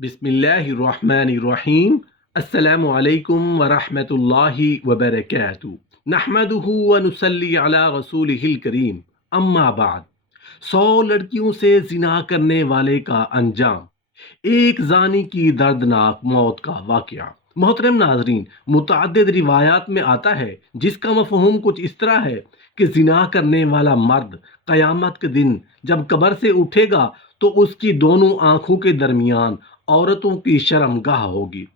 बिस्मिल्लाहिर्रहमानिर्रहीम। अस्सलामु अलैकुम वरहमतुल्लाहि वबरकातुहू। नहमदुहु व नुसल्ली अला रसूलिहिल करीम। अम्मा बाद। 100 लड़कियों से जिना करने वाले का अंजाम, एक जानी की दर्दनाक मौत का वाक़या। मोहतरम नाजरीन, मुतअद्दिद रिवायात में आता है जिसका मफ़हूम कुछ इस तरह है कि जिना करने वाला मर्द क़यामत के दिन जब कब्र से उठेगा तो उसकी दोनों आंखों के दरमियान औरतों की शर्मगाह होगी,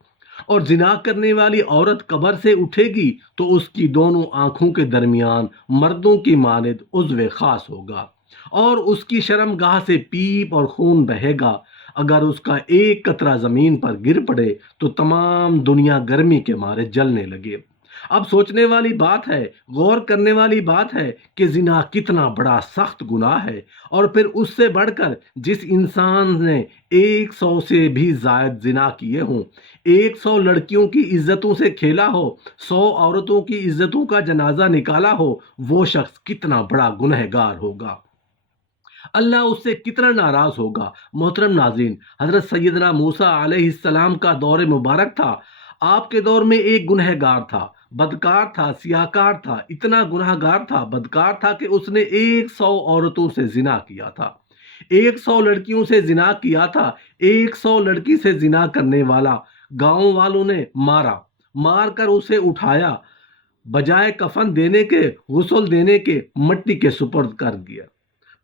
और जिना करने वाली औरत कब्र से उठेगी तो उसकी दोनों आंखों के दरमियान मर्दों की मानिद उज़्व खास होगा, और उसकी शर्मगाह से पीप और खून बहेगा। अगर उसका एक कतरा ज़मीन पर गिर पड़े तो तमाम दुनिया गर्मी के मारे जलने लगे। अब सोचने वाली बात है, गौर करने वाली बात है कि जिना कितना बड़ा सख्त गुनाह है, और फिर उससे बढ़कर जिस इंसान ने 100 से भी ज़ायद जिना किए हों, 100 लड़कियों की इज्जतों से खेला हो, 100 औरतों की इज्जतों का जनाजा निकाला हो, वो शख्स कितना बड़ा गुनहगार होगा, अल्लाह उससे कितना नाराज होगा। मोहतरम नाज़रीन, हज़रत सैयदना मूसा अलैहिस्सलाम का दौर मुबारक था। आपके दौर में एक गुनहगार था, बदकार था, सियाकार था, इतना गुनहगार था, बदकार था कि उसने 100 औरतों से जिना किया था, 100 लड़कियों से जिना किया था। 100 लड़की से जिना करने वाला गांव वालों ने मारा, मार कर उसे उठाया, बजाय कफन देने के, गुस्ल देने के मट्टी के सुपुर्द कर दिया।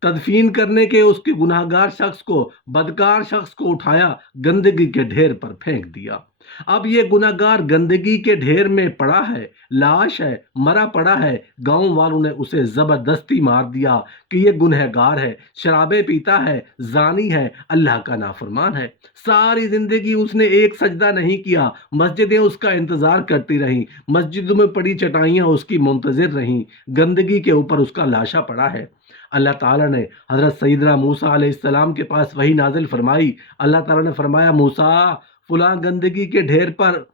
तदफीन करने के उसके गुनाहगार शख्स को, बदकार शख्स को उठाया, गंदगी के ढेर पर फेंक दिया। अब ये गुनाहगार गंदगी के ढेर में पड़ा है, लाश है, मरा पड़ा है। गांव वालों ने उसे जबरदस्ती मार दिया कि ये गुनहगार है, शराबे पीता है, जानी है, अल्लाह का नाफरमान है। सारी जिंदगी उसने एक सजदा नहीं किया, मस्जिदें उसका इंतजार करती रहीं, मस्जिदों में पड़ी चटाइयां उसकी मुंतजिर रहीं, गंदगी के ऊपर उसका लाशा पड़ा है। अल्लाह ताला ने हज़रत सैयदना मूसा अलैहिस्सलाम के पास वही नाजिल फरमाई। अल्लाह ताला ने फरमाया, मूसा, फुला गंदगी के ढेर पर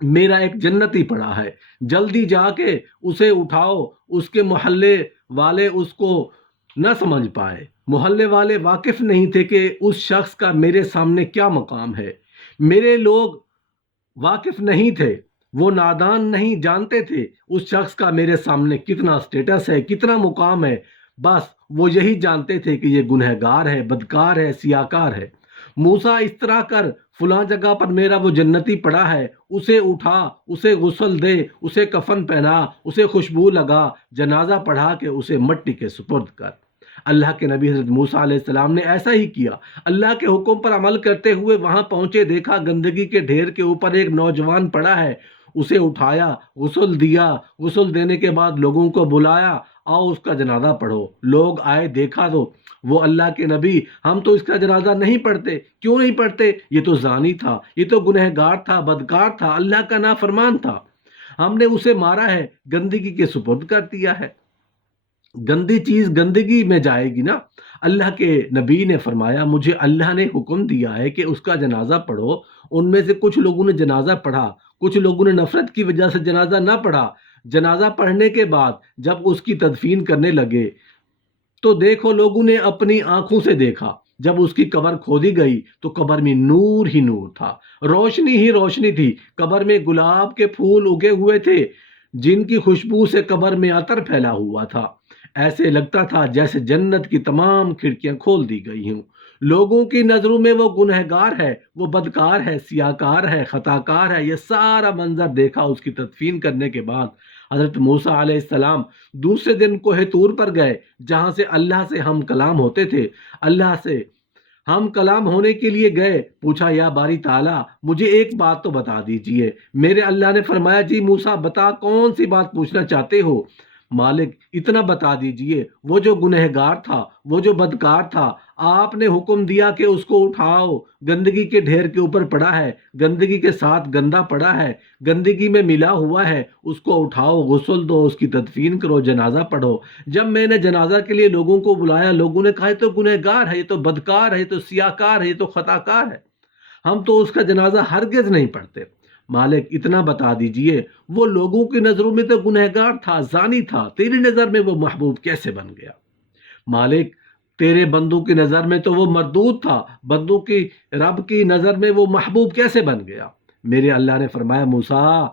मेरा एक जन्नती पड़ा है, जल्दी जाके उसे उठाओ। उसके मोहल्ले वाले उसको न समझ पाए, मोहल्ले वाले वाकिफ नहीं थे कि उस शख्स का मेरे सामने क्या मकाम है। मेरे लोग वाकिफ नहीं थे, वो नादान नहीं जानते थे उस शख्स का मेरे सामने कितना स्टेटस है, कितना मुकाम है। बस वो यही जानते थे कि ये गुनहगार है, बदकार है, सियाकार है। मूसा, इस तरह कर, फुला जगह पर मेरा वो जन्नती पड़ा है, उसे उठा, उसे गुस्ल दे, उसे कफन पहना, उसे खुशबू लगा, जनाजा पढ़ा के उसे मट्टी के सुपुर्द कर। अल्लाह के नबी हज़रत मूसा अलैहिस्सलाम ने ऐसा ही किया। अल्लाह के हुक्म पर अमल करते हुए वहां पहुंचे, देखा गंदगी के ढेर के ऊपर एक नौजवान पड़ा है, उसे उठाया, गुस्ल दिया, गुस्ल देने के बाद लोगों को बुलाया, आओ उसका जनाजा पढ़ो। लोग आए, देखा तो वो अल्लाह के नबी, हम तो इसका जनाजा नहीं पढ़ते। क्यों नहीं पढ़ते? ये तो जानी था, ये तो गुनहगार था, बदकार था, अल्लाह का नाफरमान था, हमने उसे मारा है, गंदगी के सुपुर्द कर दिया है। गंदी चीज गंदगी में जाएगी ना। अल्लाह के नबी ने फरमाया, मुझे अल्लाह ने हुक्म दिया है कि उसका जनाजा पढ़ो। उनमें से कुछ लोगों ने जनाजा पढ़ा, कुछ लोगों ने नफरत की वजह से जनाजा ना पढ़ा। जनाजा पढ़ने के बाद जब उसकी तदफीन करने लगे तो देखो, लोगों ने अपनी आंखों से देखा, जब उसकी कब्र खोदी गई तो कब्र में नूर ही नूर था, रोशनी ही रोशनी थी। कब्र में गुलाब के फूल उगे हुए थे, जिनकी खुशबू से कब्र में अतर फैला हुआ था। ऐसे लगता था जैसे जन्नत की तमाम खिड़कियां खोल दी गई हों। लोगों की नजरों में वो गुनहगार है, वो बदकार है, सियाकार है, खताकार है। ये सारा मंजर देखा उसकी तदफीन करने के बाद हजरत मूसा अलैहिस्सलाम दूसरे दिन कोहे तूर पर गए, जहां से अल्लाह से हम कलाम होते थे। अल्लाह से हम कलाम होने के लिए गए, पूछा, या बारी ताला, मुझे एक बात तो बता दीजिए। मेरे अल्लाह ने फरमाया, जी मूसा, बता, कौन सी बात पूछना चाहते हो? मालिक, इतना बता दीजिए, वो जो गुनहगार था, वो जो बदकार था, आपने हुक्म दिया कि उसको उठाओ, गंदगी के ढेर के ऊपर पड़ा है, गंदगी के साथ गंदा पड़ा है, गंदगी में मिला हुआ है, उसको उठाओ, गुस्ल दो, उसकी तदफीन करो, जनाजा पढ़ो। जब मैंने जनाजा के लिए लोगों को बुलाया, लोगों ने कहा, ये तो गुनहगार है, ये तो बदकार है, ये तो सियाकार है, ये तो खताकार है, हम तो उसका जनाजा हरगिज नहीं पढ़ते। मालिक, इतना बता दीजिए, वो लोगों की नजरों में तो गुनहगार था, जानी था, तेरी नजर में वो महबूब कैसे बन गया? मालिक, تیرے بندوں کی نظر میں تو وہ مردود تھا، بندوں کی رب کی نظر میں وہ محبوب کیسے بن گیا؟ میرے اللہ نے فرمایا موسیٰ،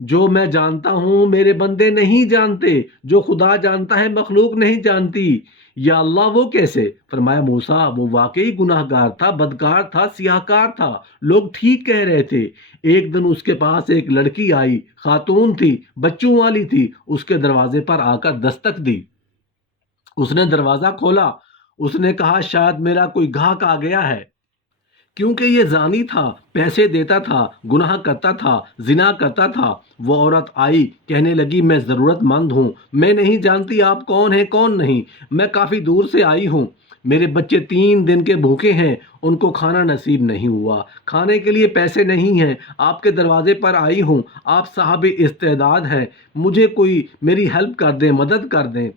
جو میں جانتا ہوں میرے بندے نہیں جانتے، جو خدا جانتا ہے مخلوق نہیں جانتی۔ یا اللہ وہ کیسے؟ فرمایا موسیٰ وہ واقعی گناہ گار تھا، بدکار تھا، سیاہ کار تھا، لوگ ٹھیک کہہ رہے تھے۔ ایک دن اس کے پاس ایک لڑکی آئی، خاتون تھی، بچوں والی تھی، اس کے دروازے پر آ کر دستک دی۔ اس نے دروازہ کھولا، اس نے کہا شاید میرا کوئی گاہک آ گیا ہے، کیونکہ یہ زانی تھا، پیسے دیتا تھا، گناہ کرتا تھا، زنا کرتا تھا۔ وہ عورت آئی، کہنے لگی میں ضرورت مند ہوں، میں نہیں جانتی آپ کون ہیں کون نہیں، میں کافی دور سے آئی ہوں، میرے بچے 3 دن کے بھوکے ہیں، ان کو کھانا نصیب نہیں ہوا، کھانے کے لیے پیسے نہیں ہیں، آپ کے دروازے پر آئی ہوں، آپ صاحب استعداد ہیں، مجھے کوئی میری ہیلپ کر دیں، مدد کر دیں،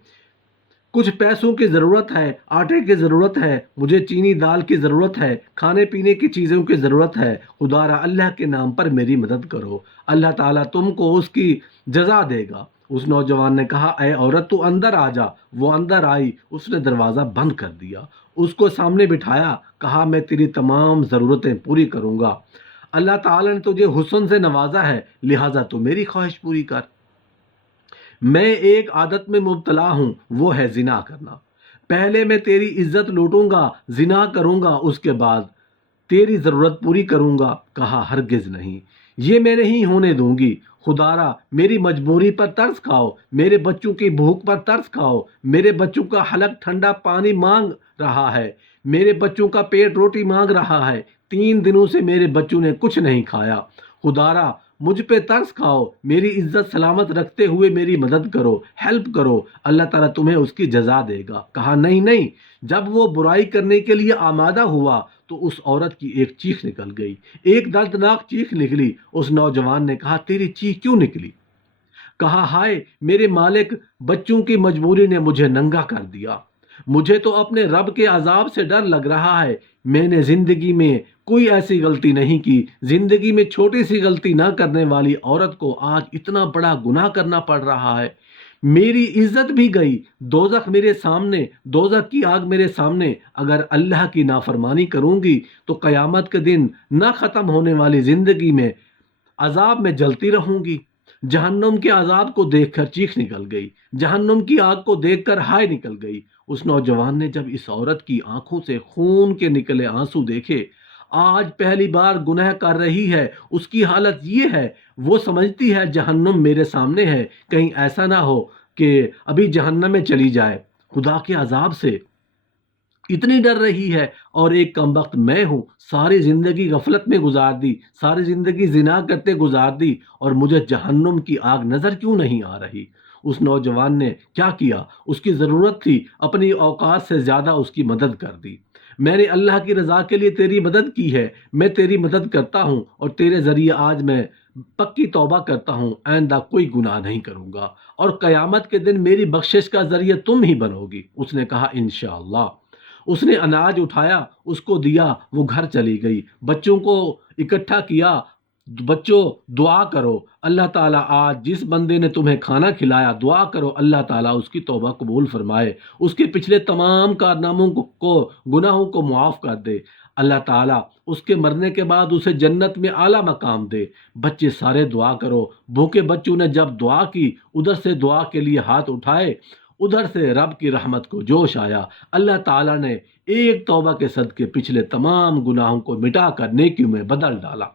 کچھ پیسوں کی ضرورت ہے، آٹے کی ضرورت ہے، مجھے چینی دال کی ضرورت ہے، کھانے پینے کی چیزوں کی ضرورت ہے، خدا را اللہ کے نام پر میری مدد کرو، اللہ تعالیٰ تم کو اس کی جزا دے گا۔ اس نوجوان نے کہا اے عورت تو اندر آ جا۔ وہ اندر آئی، اس نے دروازہ بند کر دیا، اس کو سامنے بٹھایا، کہا میں تیری تمام ضرورتیں پوری کروں گا، اللہ تعالیٰ نے تجھے حسن سے نوازا ہے، لہٰذا تو میری خواہش پوری کر۔ میں ایک عادت میں مبتلا ہوں، وہ ہے زنا کرنا، پہلے میں تیری عزت لوٹوں گا، زنا کروں گا، اس کے بعد تیری ضرورت پوری کروں گا۔ کہا ہرگز نہیں، یہ میں نہیں ہونے دوں گی، خدارا میری مجبوری پر ترس کھاؤ، میرے بچوں کی بھوک پر ترس کھاؤ، میرے بچوں کا حلق ٹھنڈا پانی مانگ رہا ہے، میرے بچوں کا پیٹ روٹی مانگ رہا ہے، 3 دنوں سے میرے بچوں نے کچھ نہیں کھایا، خدارا مجھ پہ ترس کھاؤ، میری عزت سلامت رکھتے ہوئے میری مدد کرو، ہیلپ کرو، اللہ تعالیٰ تمہیں اس کی جزا دے گا۔ کہا نہیں نہیں۔ جب وہ برائی کرنے کے لیے آمادہ ہوا تو اس عورت کی ایک چیخ نکل گئی، ایک دردناک چیخ نکلی۔ اس نوجوان نے کہا تیری چیخ کیوں نکلی؟ کہا ہائے میرے مالک، بچوں کی مجبوری نے مجھے ننگا کر دیا، مجھے تو اپنے رب کے عذاب سے ڈر لگ رہا ہے، میں نے زندگی میں کوئی ایسی غلطی نہیں کی، زندگی میں چھوٹی سی غلطی نہ کرنے والی عورت کو آج اتنا بڑا گناہ کرنا پڑ رہا ہے، میری عزت بھی گئی، دوزخ میرے سامنے، دوزخ کی آگ میرے سامنے، اگر اللہ کی نافرمانی کروں گی تو قیامت کے دن نہ ختم ہونے والی زندگی میں عذاب میں جلتی رہوں گی۔ جہنم کے عذاب کو دیکھ کر چیخ نکل گئی، جہنم کی آگ کو دیکھ کر ہائے نکل گئی۔ اس نوجوان نے جب اس عورت کی آنکھوں سے خون کے نکلے آنسو دیکھے، آج پہلی بار گناہ کر رہی ہے، اس کی حالت یہ ہے، وہ سمجھتی ہے جہنم میرے سامنے ہے، کہیں ایسا نہ ہو کہ ابھی جہنم میں چلی جائے، خدا کے عذاب سے اتنی ڈر رہی ہے، اور ایک کم وقت میں ہوں، ساری زندگی غفلت میں گزار دی، ساری زندگی زنا کرتے گزار دی، اور مجھے جہنم کی آگ نظر کیوں نہیں آ رہی؟ اس نوجوان نے کیا کیا؟ اس کی ضرورت تھی، اپنی اوقات سے زیادہ اس کی مدد کر دی۔ میں نے اللہ کی رضا کے لیے تیری مدد کی ہے، میں تیری مدد کرتا ہوں، اور تیرے ذریعے آج میں پکی توبہ کرتا ہوں، آئندہ کوئی گناہ نہیں کروں گا، اور قیامت کے دن میری بخشش کا ذریعہ تم ہی بنو گی۔ اس نے کہا انشاءاللہ۔ اس نے اناج اٹھایا، اس کو دیا، وہ گھر چلی گئی، بچوں کو اکٹھا کیا، بچوں دعا کرو، اللہ تعالیٰ آج جس بندے نے تمہیں کھانا کھلایا دعا کرو، اللہ تعالیٰ اس کی توبہ قبول فرمائے، اس کے پچھلے تمام کارناموں کو گناہوں کو معاف کر دے، اللہ تعالیٰ اس کے مرنے کے بعد اسے جنت میں اعلیٰ مقام دے۔ بچے سارے دعا کرو۔ بھوکے بچوں نے جب دعا کی، ادھر سے دعا کے لیے ہاتھ اٹھائے، ادھر سے رب کی رحمت کو جوش آیا، اللہ تعالیٰ نے ایک توبہ کے صدقے پچھلے تمام گناہوں کو مٹا کر نیکیوں میں بدل ڈالا۔